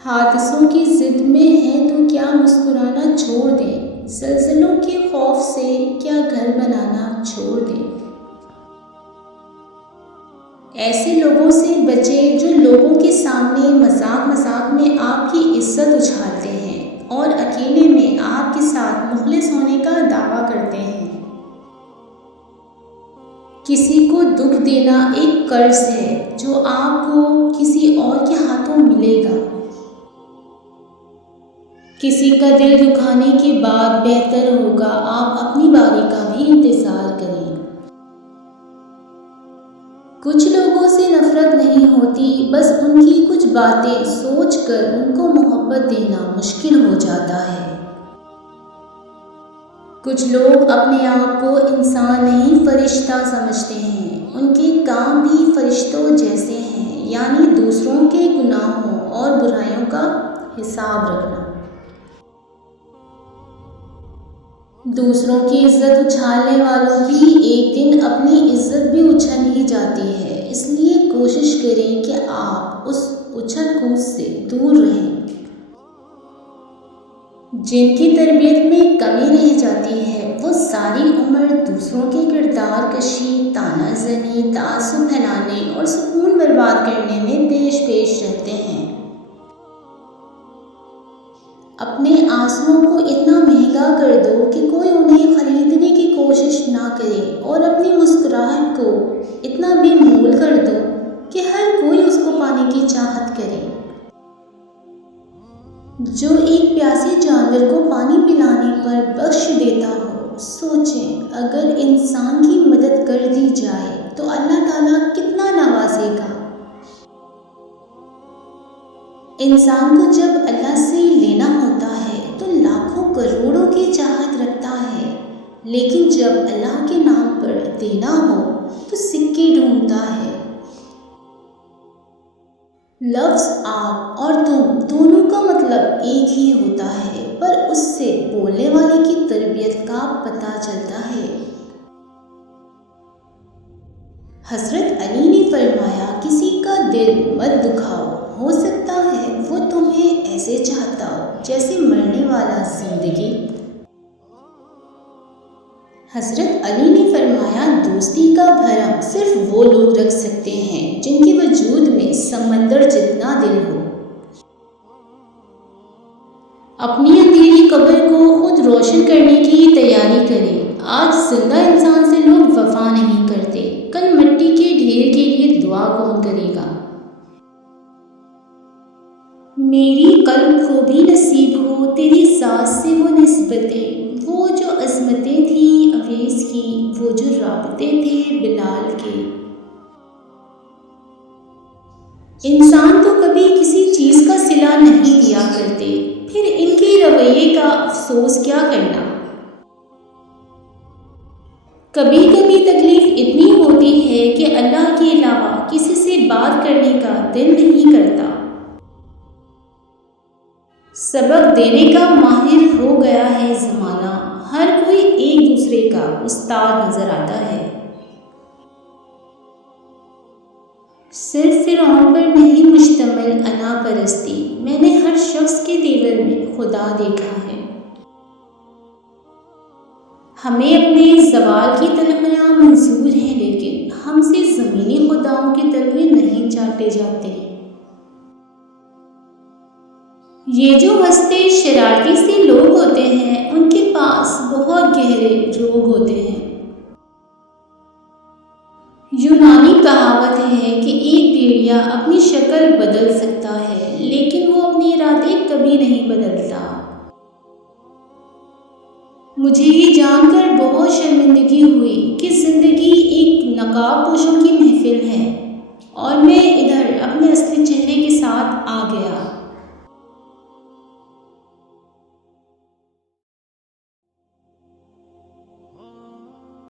حادثوں کی ضد میں ہیں تو کیا مسکرانا چھوڑ دیں، زلزلوں کے خوف سے کیا گھر بنانا چھوڑ دیں۔ ایسے لوگوں سے بچیں جو لوگوں کے سامنے مذاق مذاق میں آپ کی عزت اچھالتے ہیں اور اکیلے میں آپ کے ساتھ مخلص ہونے کا دعویٰ کرتے ہیں۔ کسی کو دکھ دینا ایک قرض ہے جو آپ کو کسی اور کے ہاتھوں ملے گا۔ کسی کا دل دکھانے کے بعد بہتر ہوگا آپ اپنی باری کا بھی انتظار کریں۔ کچھ لوگوں سے نفرت نہیں ہوتی، بس ان کی کچھ باتیں سوچ کر ان کو محبت دینا مشکل ہو جاتا ہے۔ کچھ لوگ اپنے آپ کو انسان نہیں فرشتہ سمجھتے ہیں، ان کے کام بھی فرشتوں جیسے ہیں، یعنی دوسروں کے گناہوں اور برائیوں کا حساب رکھنا۔ دوسروں کی عزت اچھالنے والوں کی ایک دن اپنی عزت بھی اچھل ہی جاتی ہے، اس لیے کوشش کریں کہ آپ اس اچھل کود سے دور رہیں۔ جن کی تربیت میں کمی رہ جاتی ہے وہ ساری عمر دوسروں کے کردار کشی، طعنہ زنی، تعصب پھیلانے اور سکون برباد کرنے میں پیش رہتے ہیں۔ اپنے آنسوؤں کو اتنا مہنگا کر دو کہ کوئی انہیں خریدنے کی کوشش نہ کرے، اور اپنی مسکراہٹ کو اتنا بے مول کر دو کہ ہر کوئی اس کو پانے کی چاہت کرے۔ جو ایک پیاسے جانور کو پانی پلانے پر بخش دیتا ہو، سوچیں اگر انسان کی مدد کر دی جائے تو اللہ تعالیٰ کتنا نوازے گا۔ انسان کو جب اللہ سے لینا ہوتا ہے تو لاکھوں کروڑوں کی چاہت رکھتا ہے، لیکن جب اللہ کے نام پر دینا ہو تو سکے ڈھونڈتا ہے۔ لفظ آپ اور تم دونوں کا مطلب ایک ہی ہوتا ہے، پر اس سے بولنے والے کی تربیت کا پتہ چلتا ہے۔ حضرت علی نے فرمایا، کسی کا دل مت دکھاؤ، ہو سکتا ہے وہ تمہیں ایسے چاہتا ہو جیسے مرنے والا زندگی۔ حضرت علی نے فرمایا، دوستی کا بھرم صرف وہ لوگ رکھ سکتے ہیں جن کے وجود میں سمندر جتنا دل ہو۔ اپنی اندھیری قبر کو خود روشن کرنے کی تیاری کریں۔ آج زندہ انسان سے لوگ وفا نہیں کرتے، کل مٹی کے ڈھیر کے لیے دعا کون کرے گا؟ میری قلب کو بھی نصیب ہو تیری ذات سے وہ نسبتیں، وہ جو عظمتیں تھیں اویس کی، وہ جو رابطے تھے بلال کے۔ انسان تو کبھی کسی چیز کا صلہ نہیں دیا کرتے، پھر ان کے رویے کا افسوس کیا کرنا۔ کبھی کبھی تکلیف اتنی ہوتی ہے کہ اللہ کے علاوہ کسی سے بات کرنے کا دل نہیں کرتا۔ سبق دینے کا ماہر ہو گیا ہے زمانہ، ہر کوئی ایک دوسرے کا استاد نظر آتا ہے۔ صرف فرعون پر نہیں مشتمل انا پرستی، میں نے ہر شخص کے تیور میں خدا دیکھا ہے۔ ہمیں اپنے زوال کی تلخیاں منظور ہیں، لیکن ہم سے زمینی خداؤں کے تلوے نہیں چاٹے جاتے۔ یہ جو ہنستے شرارتی سے لوگ ہوتے ہیں ان کے پاس بہت گہرے روگ ہوتے ہیں۔ یونانی کہاوت ہے کہ ایک بھیڑیا اپنی شکل بدل سکتا ہے لیکن وہ اپنے ارادے کبھی نہیں بدلتا۔ مجھے یہ جان کر بہت شرمندگی ہوئی کہ زندگی ایک نقاب پوشوں کی محفل ہے اور